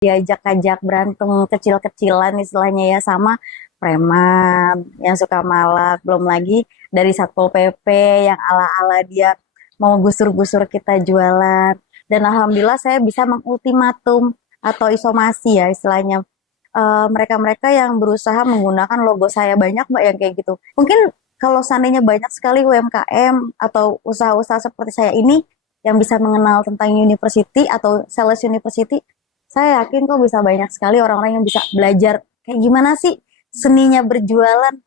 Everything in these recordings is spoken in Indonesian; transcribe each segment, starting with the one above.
diajak-ajak berantem kecil-kecilan istilahnya ya sama preman yang suka malak, belum lagi dari Satpol PP yang ala-ala dia mau gusur-gusur kita jualan. Dan alhamdulillah saya bisa mengultimatum atau isomasi ya istilahnya mereka-mereka yang berusaha menggunakan logo saya. Banyak mbak yang kayak gitu. Mungkin kalau seandainya banyak sekali UMKM atau usaha-usaha seperti saya ini yang bisa mengenal tentang university atau sales university, saya yakin kok bisa banyak sekali orang-orang yang bisa belajar kayak gimana sih seninya berjualan.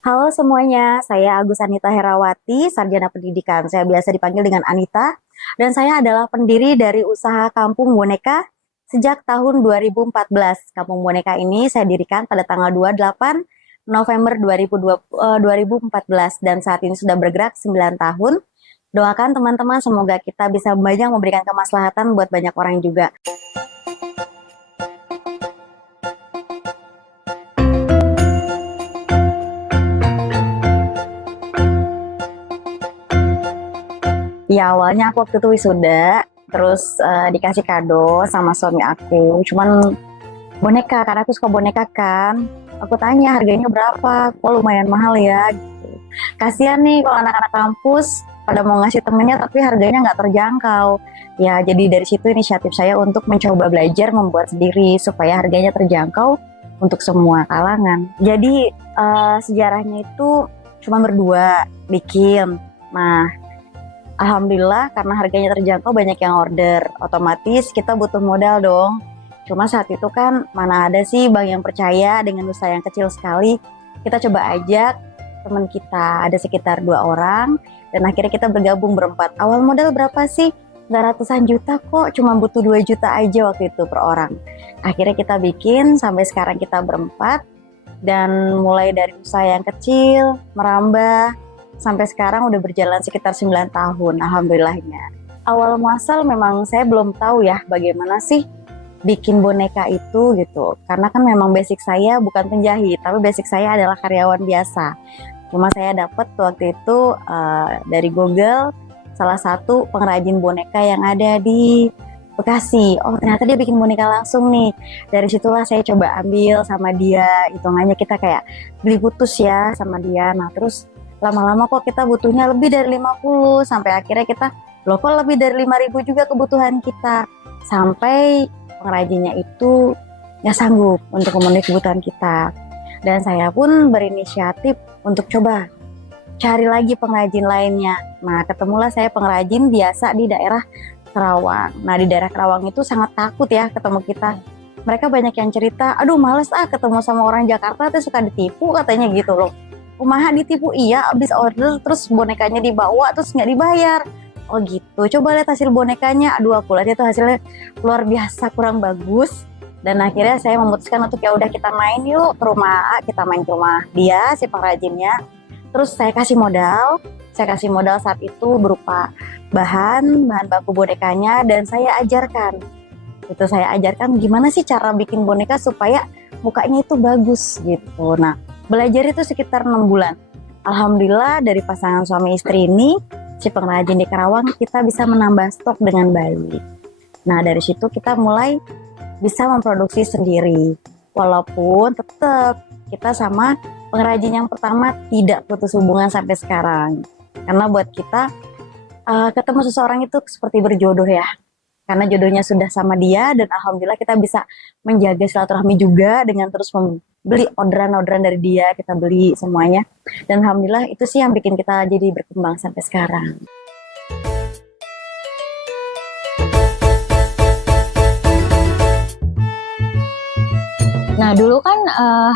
Halo semuanya, saya Agus Anita Herawati, Sarjana Pendidikan. Saya biasa dipanggil dengan Anita, dan saya adalah pendiri dari usaha Kampung Boneka sejak tahun 2014. Kampung Boneka ini saya dirikan pada tanggal 28 November 2014, dan saat ini sudah bergerak 9 tahun. Doakan teman-teman semoga kita bisa banyak memberikan kemaslahatan buat banyak orang juga. Ya awalnya aku waktu itu wisuda, terus dikasih kado sama suami aku. Cuman boneka, karena aku suka boneka kan. Aku tanya harganya berapa, kok lumayan mahal ya. Gitu. Kasian nih kalau anak-anak kampus pada mau ngasih temennya tapi harganya nggak terjangkau. Ya jadi dari situ inisiatif saya untuk mencoba belajar membuat sendiri supaya harganya terjangkau untuk semua kalangan. Jadi sejarahnya itu cuma berdua bikin. Nah, alhamdulillah karena harganya terjangkau banyak yang order, otomatis kita butuh modal dong. Cuma saat itu kan mana ada sih bank yang percaya dengan usaha yang kecil sekali. Kita coba ajak teman kita, ada sekitar 2 orang, dan akhirnya kita bergabung berempat. Awal modal berapa sih? Nggak ratusan juta kok, cuma butuh 2 juta aja waktu itu per orang. Akhirnya kita bikin, sampai sekarang kita berempat, dan mulai dari usaha yang kecil, merambah, sampai sekarang udah berjalan sekitar 9 tahun, alhamdulillahnya. Awal muasal memang saya belum tahu ya bagaimana sih bikin boneka itu gitu. Karena kan memang basic saya bukan penjahit, tapi basic saya adalah karyawan biasa. Cuma saya dapat waktu itu dari Google salah satu pengrajin boneka yang ada di Bekasi. Oh ternyata dia bikin boneka langsung nih. Dari situlah saya coba ambil sama dia. Hitungannya kita kayak beli putus ya sama dia. Nah terus lama-lama kok kita butuhnya lebih dari 50, sampai akhirnya kita loh kok lebih dari 5.000 juga kebutuhan kita, sampai pengrajinnya itu nggak sanggup untuk memenuhi kebutuhan kita, dan saya pun berinisiatif untuk coba cari lagi pengrajin lainnya. Nah ketemulah saya pengrajin biasa di daerah Kerawang. Nah di daerah Kerawang itu sangat takut ya ketemu kita. Mereka banyak yang cerita, aduh males ketemu sama orang Jakarta tuh suka ditipu katanya gitu loh. Kumaha ditipu, iya abis order terus bonekanya dibawa terus nggak dibayar. Oh gitu, coba lihat hasil bonekanya. Aduh aku lihat itu hasilnya luar biasa kurang bagus. Dan akhirnya saya memutuskan untuk ya udah kita main yuk ke rumah A, kita main ke rumah dia si pengrajinnya. Terus saya kasih modal. Saya kasih modal saat itu berupa bahan baku bonekanya, dan saya ajarkan. Itu saya ajarkan gimana sih cara bikin boneka supaya mukanya itu bagus gitu. Nah, belajar itu sekitar 6 bulan. Alhamdulillah dari pasangan suami istri ini, si pengrajin di Karawang, kita bisa menambah stok dengan baik. Nah dari situ kita mulai bisa memproduksi sendiri. Walaupun tetap kita sama pengrajin yang pertama tidak putus hubungan sampai sekarang. Karena buat kita ketemu seseorang itu seperti berjodoh ya. Karena jodohnya sudah sama dia dan alhamdulillah kita bisa menjaga silaturahmi juga dengan terus membeli orderan-orderan dari dia, kita beli semuanya. Dan alhamdulillah itu sih yang bikin kita jadi berkembang sampai sekarang. Nah, dulu kan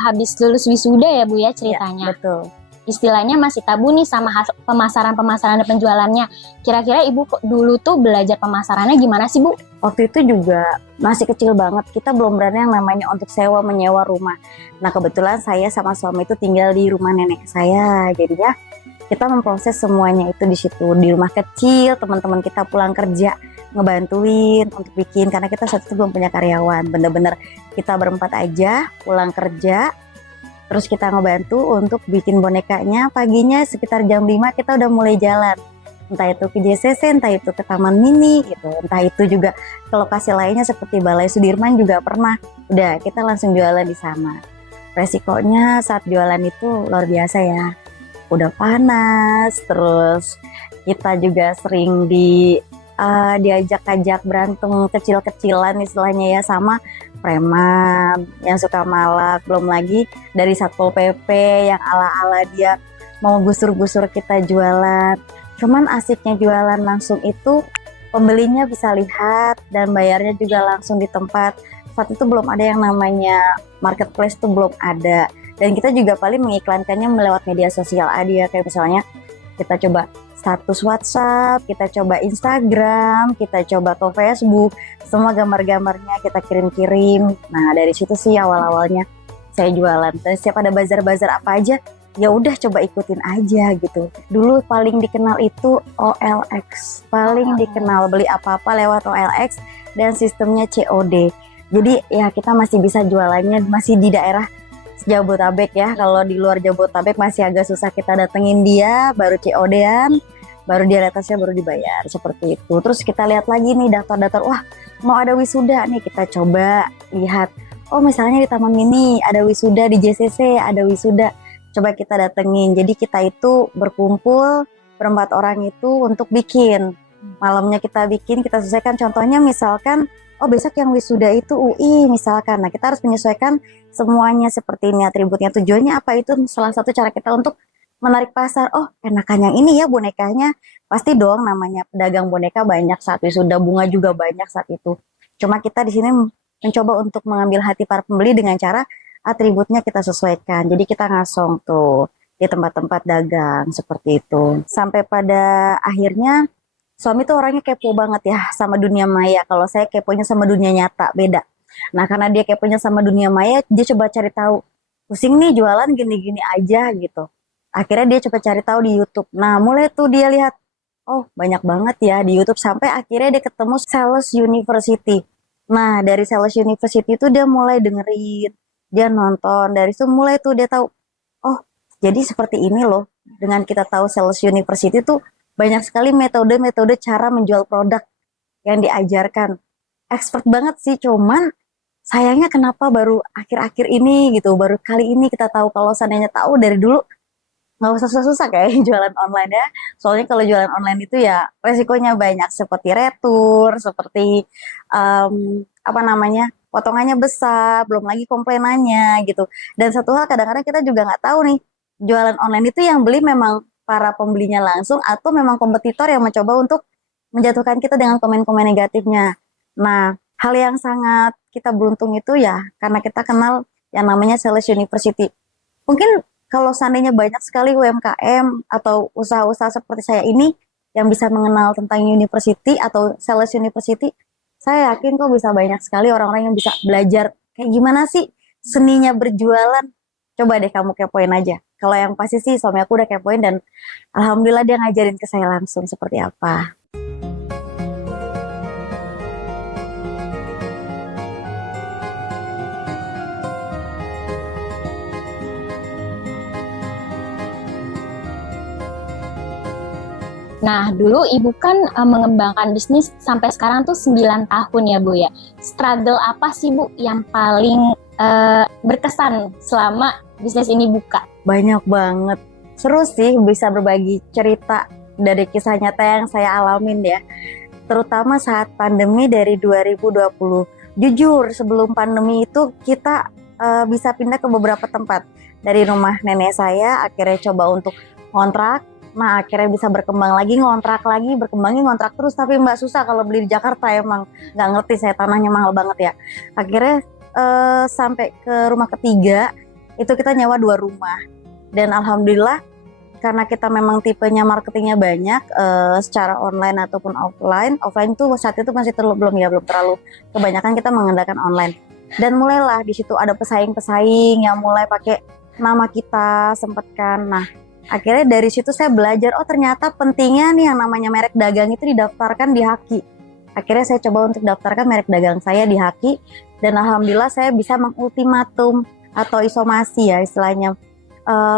habis lulus wisuda ya Bu ya ceritanya. Ya, betul. Istilahnya masih tabu nih sama pemasaran-pemasaran dan penjualannya. Kira-kira Ibu dulu tuh belajar pemasarannya gimana sih Bu? Waktu itu juga masih kecil banget, kita belum berani yang namanya untuk sewa menyewa rumah. Nah kebetulan saya sama suami itu tinggal di rumah nenek saya, jadinya kita memproses semuanya itu di situ, di rumah kecil. Teman-teman kita pulang kerja ngebantuin untuk bikin, karena kita saat itu belum punya karyawan, bener-bener kita berempat aja pulang kerja. Terus kita ngebantu untuk bikin bonekanya. Paginya sekitar jam 5 kita udah mulai jalan. Entah itu ke JCC, entah itu ke Taman Mini gitu. Entah itu juga ke lokasi lainnya seperti Balai Sudirman juga pernah. Udah kita langsung jualan di sana. Resikonya saat jualan itu luar biasa ya. Udah panas, terus kita juga sering diajak-ajak berantem kecil-kecilan istilahnya ya sama preman yang suka malak, belum lagi dari Satpol PP yang ala-ala dia mau gusur-gusur kita jualan. Cuman asiknya jualan langsung itu pembelinya bisa lihat dan bayarnya juga langsung di tempat. Saat itu belum ada yang namanya marketplace, tuh belum ada. Dan kita juga paling mengiklankannya melewat media sosial aja, kayak misalnya kita coba status WhatsApp, kita coba Instagram, kita coba ke Facebook, semua gambar-gambarnya kita kirim-kirim. Nah dari situ sih awal-awalnya saya jualan. Dan setiap ada bazar-bazar apa aja, ya udah coba ikutin aja gitu. Dulu paling dikenal itu OLX, paling dikenal beli apa-apa lewat OLX dan sistemnya COD. Jadi ya kita masih bisa jualannya masih di daerah Jabotabek ya. Kalau di luar Jabotabek masih agak susah kita datengin dia, baru COD-an, baru dia atasnya baru dibayar seperti itu. Terus kita lihat lagi nih daftar-daftar, wah mau ada wisuda nih, kita coba lihat. Oh misalnya di Taman Mini ada wisuda, di JCC ada wisuda, coba kita datengin. Jadi kita itu berkumpul berempat orang itu untuk bikin. Malamnya kita bikin, kita selesaikan. Contohnya misalkan, oh besok yang wisuda itu UI misalkan. Nah kita harus menyesuaikan semuanya seperti ini atributnya. Tujuannya apa, itu salah satu cara kita untuk menarik pasar. Oh enakan yang ini ya bonekanya. Pasti dong namanya pedagang boneka banyak saat wisuda, bunga juga banyak saat itu. Cuma kita di sini mencoba untuk mengambil hati para pembeli dengan cara atributnya kita sesuaikan. Jadi kita ngasong tuh di tempat-tempat dagang seperti itu. Sampai pada akhirnya suami tuh orangnya kepo banget ya sama dunia maya. Kalau saya keponya sama dunia nyata, beda. Nah karena dia keponya sama dunia maya, dia coba cari tahu. Pusing nih jualan gini-gini aja gitu. Akhirnya dia coba cari tahu di YouTube. Nah mulai tuh dia lihat, oh banyak banget ya di YouTube. Sampai akhirnya dia ketemu Sales University. Nah dari Sales University itu dia mulai dengerin, dia nonton. Dari itu mulai tuh dia tahu, oh jadi seperti ini loh. Dengan kita tahu Sales University tuh banyak sekali metode-metode cara menjual produk yang diajarkan. Expert banget sih, cuman sayangnya kenapa baru akhir-akhir ini gitu, baru kali ini kita tahu. Kalau seandainya tahu dari dulu, nggak usah susah-susah kayak jualan online ya. Soalnya kalau jualan online itu ya resikonya banyak, seperti retur, seperti apa namanya, potongannya besar, belum lagi komplainannya gitu. Dan satu hal kadang-kadang kita juga nggak tahu nih, jualan online itu yang beli memang para pembelinya langsung atau memang kompetitor yang mencoba untuk menjatuhkan kita dengan komen-komen negatifnya. Nah, hal yang sangat kita beruntung itu ya karena kita kenal yang namanya Sales University. Mungkin kalau seandainya banyak sekali UMKM atau usaha-usaha seperti saya ini yang bisa mengenal tentang university atau Sales University, saya yakin kok bisa banyak sekali orang-orang yang bisa belajar kayak gimana sih seninya berjualan. Coba deh kamu kepoin aja. Kalau yang pasti sih suami aku udah kepoin dan alhamdulillah dia ngajarin ke saya langsung seperti apa. Nah, dulu Ibu kan mengembangkan bisnis sampai sekarang tuh 9 tahun ya Bu ya. Struggle apa sih Bu yang paling berkesan selama bisnis ini buka? Banyak banget Seru sih bisa berbagi cerita dari kisah nyata yang saya alamin ya. Terutama saat pandemi dari 2020. Jujur, sebelum pandemi itu kita bisa pindah ke beberapa tempat. Dari rumah nenek saya, akhirnya coba untuk ngontrak. Nah, akhirnya bisa berkembang lagi, ngontrak lagi, berkembangnya ngontrak terus. Tapi Mbak susah kalau beli di Jakarta, emang nggak ngerti saya, tanahnya mahal banget ya. Akhirnya sampai ke rumah ketiga, itu kita nyewa 2 rumah. Dan alhamdulillah, karena kita memang tipenya marketingnya banyak, secara online ataupun offline. Offline tuh saat itu masih belum terlalu, kebanyakan kita mengandalkan online. Dan mulailah di situ ada pesaing-pesaing yang mulai pakai nama kita, sempet kan. Nah, akhirnya dari situ saya belajar, oh ternyata pentingnya nih yang namanya merek dagang itu didaftarkan di Haki. Akhirnya saya coba untuk daftarkan merek dagang saya di Haki, dan alhamdulillah saya bisa mengultimatum atau isomasi ya istilahnya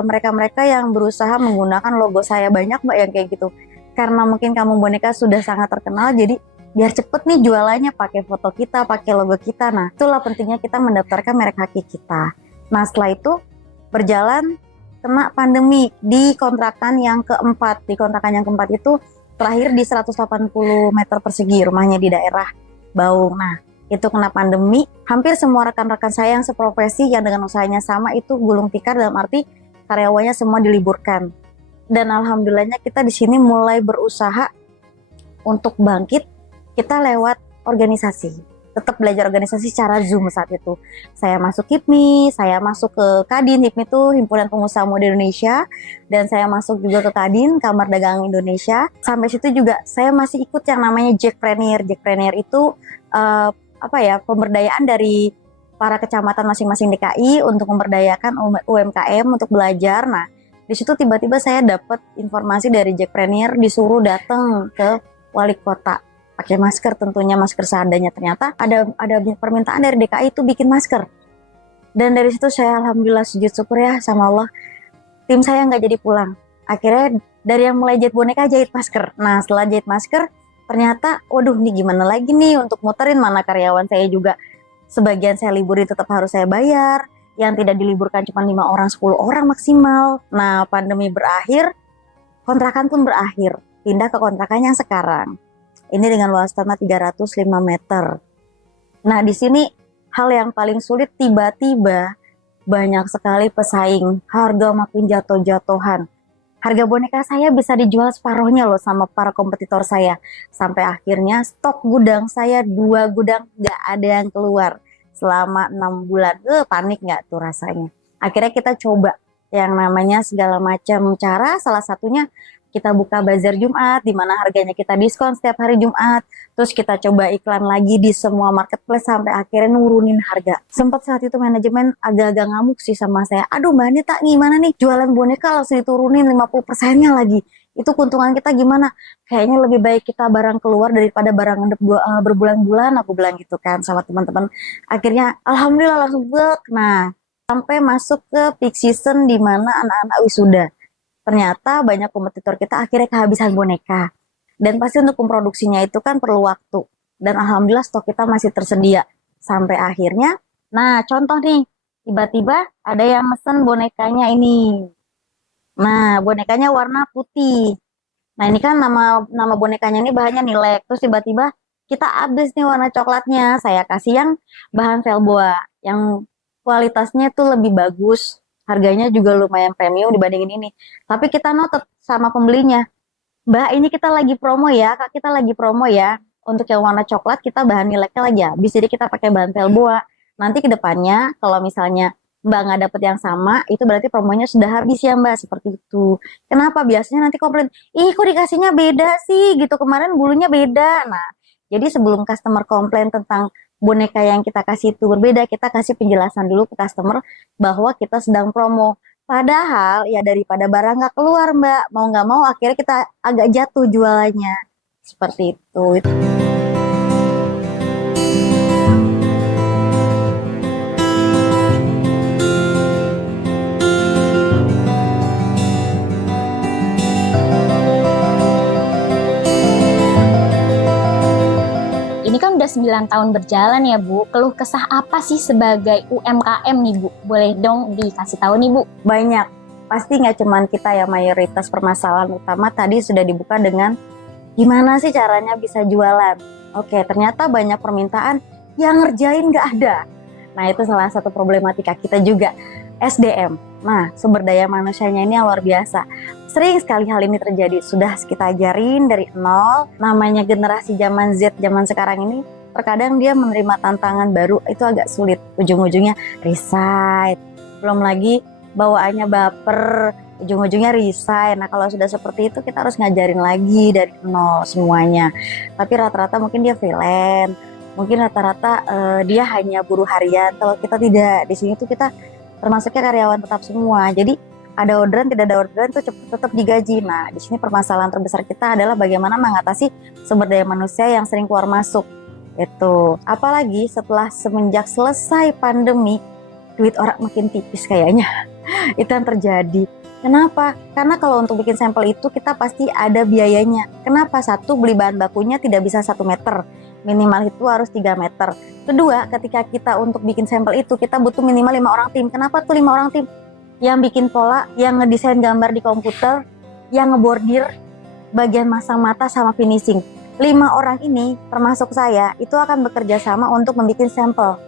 mereka-mereka yang berusaha menggunakan logo saya. Banyak Mbak yang kayak gitu, karena mungkin Kampung Boneka sudah sangat terkenal, jadi biar cepet nih jualannya pakai foto kita, pakai logo kita. Nah, itulah pentingnya kita mendaftarkan merek Haki kita. Nah, setelah itu berjalan, kena pandemi di kontrakan yang keempat. Di kontrakan yang keempat itu terakhir di 180 meter persegi rumahnya di daerah Baung. Nah, itu kena pandemi. Hampir semua rekan-rekan saya yang seprofesi yang dengan usahanya sama itu gulung tikar, dalam arti karyawannya semua diliburkan. Dan alhamdulillahnya kita di sini mulai berusaha untuk bangkit. Kita lewat organisasi. Tetap belajar organisasi secara Zoom saat itu. Saya masuk HIPMI, saya masuk ke Kadin. HIPMI itu Himpunan Pengusaha Muda Indonesia, dan saya masuk juga ke Kadin, Kamar Dagang Indonesia. Sampai situ juga saya masih ikut yang namanya Jackpreneur. Jackpreneur itu pemberdayaan dari para kecamatan masing-masing DKI untuk memberdayakan UMKM untuk belajar. Nah, di situ tiba-tiba saya dapat informasi dari Jackpreneur, disuruh datang ke wali kota. Pakai masker, tentunya masker seadanya. Ternyata ada permintaan dari DKI itu bikin masker. Dan dari situ saya alhamdulillah sujud syukur ya sama Allah. Tim saya nggak jadi pulang. Akhirnya dari yang mulai jahit boneka, jahit masker. Nah, setelah jahit masker, ternyata waduh ini gimana lagi nih untuk muterin, mana karyawan saya juga sebagian saya liburin tetap harus saya bayar. Yang tidak diliburkan cuma 5 orang, 10 orang maksimal. Nah, pandemi berakhir, kontrakan pun berakhir. Pindah ke kontrakan yang sekarang. Ini dengan luas tanah 305 meter. Nah, di sini hal yang paling sulit, tiba-tiba banyak sekali pesaing. Harga makin jatuh-jatuhan. Harga boneka saya bisa dijual separuhnya loh sama para kompetitor saya. Sampai akhirnya stok gudang saya 2 gudang nggak ada yang keluar. Selama 6 bulan. Panik nggak tuh rasanya. Akhirnya kita coba yang namanya segala macam cara. Salah satunya kita buka bazar Jumat, di mana harganya kita diskon setiap hari Jumat. Terus kita coba iklan lagi di semua marketplace sampai akhirnya nurunin harga. Sempat saat itu manajemen agak-agak ngamuk sih sama saya. Aduh Mbak Anita, gimana nih jualan boneka langsung diturunin 50%-nya lagi. Itu keuntungan kita gimana? Kayaknya lebih baik kita barang keluar daripada barang ngendep berbulan-bulan, aku bilang gitu kan sama teman-teman. Akhirnya alhamdulillah langsung blek. Nah, sampai masuk ke peak season di mana anak-anak wisuda. Ternyata banyak kompetitor kita akhirnya kehabisan boneka. Dan pasti untuk memproduksinya itu kan perlu waktu. Dan alhamdulillah stok kita masih tersedia. Sampai akhirnya, nah contoh nih, tiba-tiba ada yang mesen bonekanya ini. Nah, bonekanya warna putih. Nah, ini kan nama bonekanya ini bahannya nilek. Terus tiba-tiba kita habis nih warna coklatnya. Saya kasih yang bahan velboa, yang kualitasnya itu lebih bagus. Harganya juga lumayan premium dibandingin ini. Tapi kita notet sama pembelinya. Mbak, ini kita lagi promo ya. Kak, kita lagi promo ya. Untuk yang warna coklat, kita bahan nilainya lagi habis. Jadi kita pakai bahan velboa. Nanti ke depannya, kalau misalnya Mbak nggak dapet yang sama, itu berarti promonya sudah habis ya Mbak. Seperti itu. Kenapa? Biasanya nanti komplain, ih kok dikasihnya beda sih gitu. Kemarin bulunya beda. Nah, jadi sebelum customer komplain tentang boneka yang kita kasih itu berbeda, kita kasih penjelasan dulu ke customer bahwa kita sedang promo. Padahal ya daripada barang nggak keluar Mbak, mau nggak mau akhirnya kita agak jatuh jualannya. Seperti itu. Ini kan udah 9 tahun berjalan ya Bu. Keluh kesah apa sih sebagai UMKM nih Bu? Boleh dong dikasih tahu nih Bu. Banyak. pasti nggak cuman kita ya, mayoritas permasalahan utama tadi sudah dibuka dengan gimana sih caranya bisa jualan. Oke, ternyata banyak permintaan yang ngerjain nggak ada. Nah, itu salah satu problematika kita juga, SDM. Nah, sumber daya manusianya ini yang luar biasa. Sering sekali hal ini terjadi, sudah kita ajarin dari nol. Namanya generasi zaman Z, zaman sekarang ini, terkadang dia menerima tantangan baru, itu agak sulit. Ujung-ujungnya resign. Belum lagi bawaannya baper, ujung-ujungnya resign. Nah, kalau sudah seperti itu kita harus ngajarin lagi dari nol semuanya. Tapi rata-rata mungkin dia freelance, mungkin rata-rata dia hanya buruh harian. Kalau kita tidak, di sini tuh kita termasuknya karyawan tetap semua. Jadi ada orderan, tidak ada orderan tuh tetap digaji. Nah, di sini permasalahan terbesar kita adalah bagaimana mengatasi sumber daya manusia yang sering keluar masuk. Itu apalagi semenjak selesai pandemi, duit orang makin tipis kayaknya. Itu yang terjadi. Kenapa? Karena kalau untuk bikin sampel itu kita pasti ada biayanya. Kenapa? Satu, beli bahan bakunya tidak bisa 1 meter. Minimal itu harus 3 meter. Kedua, ketika kita untuk bikin sampel itu kita butuh minimal 5 orang tim. Kenapa tuh 5 orang tim? Yang bikin pola, yang ngedesain gambar di komputer, yang ngebordir, bagian masang mata sama finishing. 5 orang ini termasuk saya itu akan bekerja sama untuk membuat sampel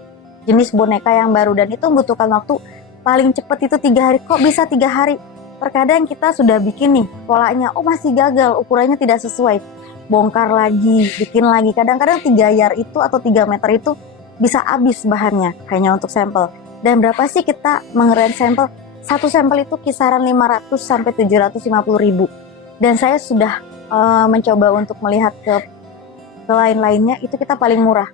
jenis boneka yang baru, dan itu membutuhkan waktu paling cepat itu 3 hari. Kok bisa 3 hari? Terkadang kita sudah bikin nih polanya, oh masih gagal, ukurannya tidak sesuai, bongkar lagi, bikin lagi. Kadang-kadang 3 yard itu atau 3 meter itu bisa habis bahannya hanya untuk sampel. Dan berapa sih kita mengerjakan sampel? Satu sampel itu kisaran 500 sampai 750 ribu. Dan saya sudah mencoba untuk melihat ke lain-lainnya, itu kita paling murah.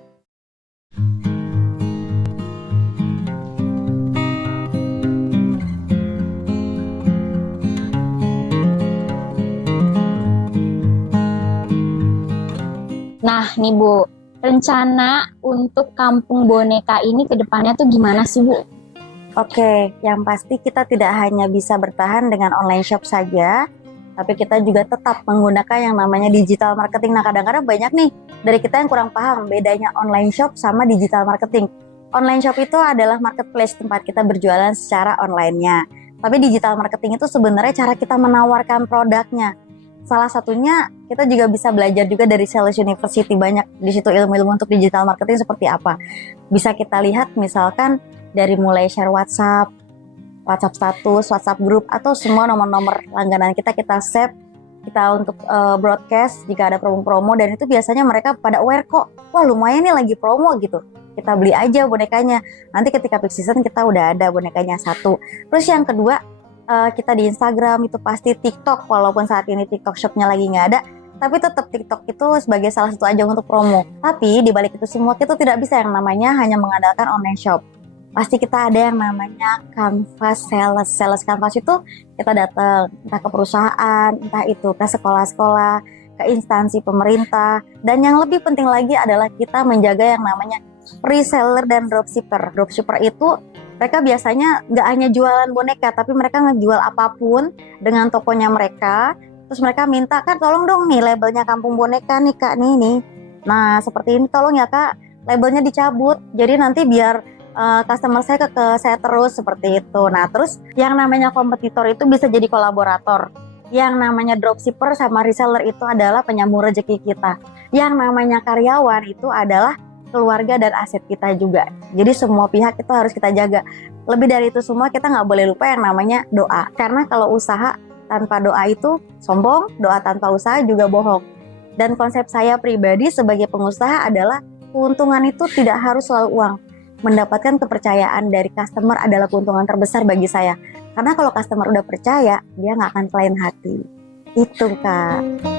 Nah nih Bu, rencana untuk kampung boneka ini ke depannya tuh gimana sih Bu? Oke, yang pasti kita tidak hanya bisa bertahan dengan online shop saja, tapi kita juga tetap menggunakan yang namanya digital marketing. Nah, kadang-kadang banyak nih dari kita yang kurang paham bedanya online shop sama digital marketing. Online shop itu adalah marketplace, tempat kita berjualan secara online-nya. Tapi digital marketing itu sebenarnya cara kita menawarkan produknya. Salah satunya kita juga bisa belajar juga dari Sales University, banyak di situ ilmu-ilmu untuk digital marketing seperti apa. Bisa kita lihat misalkan dari mulai share WhatsApp status, WhatsApp group, atau semua nomor-nomor langganan kita save, kita untuk broadcast jika ada promo-promo, dan itu biasanya mereka pada aware kok, wah lumayan nih lagi promo gitu. Kita beli aja bonekanya. Nanti ketika peak season kita udah ada bonekanya 1. Terus yang kedua, kita di Instagram itu pasti TikTok, walaupun saat ini TikTok shopnya lagi nggak ada, tapi tetap TikTok itu sebagai salah satu ajang untuk promo. Tapi di balik itu semua kita tidak bisa yang namanya hanya mengandalkan online shop. Pasti kita ada yang namanya canvas sales canvas. Itu kita datang entah ke perusahaan, entah itu ke sekolah-sekolah, ke instansi pemerintah, dan yang lebih penting lagi adalah kita menjaga yang namanya reseller dan dropshipper. Dropshipper itu mereka biasanya nggak hanya jualan boneka, tapi mereka ngejual apapun dengan tokonya mereka. Terus mereka minta, Kak tolong dong nih labelnya Kampung Boneka nih Kak, nih. Nah seperti ini tolong ya Kak, labelnya dicabut. Jadi nanti biar customer saya ke saya terus, seperti itu. Nah terus yang namanya kompetitor itu bisa jadi kolaborator. Yang namanya dropshipper sama reseller itu adalah penyambung rezeki kita. Yang namanya karyawan itu adalah keluarga dan aset kita juga. Jadi semua pihak itu harus kita jaga. Lebih dari itu semua kita nggak boleh lupa yang namanya doa. Karena kalau usaha tanpa doa itu sombong, doa tanpa usaha juga bohong. Dan konsep saya pribadi sebagai pengusaha adalah keuntungan itu tidak harus selalu uang. Mendapatkan kepercayaan dari customer adalah keuntungan terbesar bagi saya. Karena kalau customer udah percaya, dia nggak akan lain hati. Itu Kak.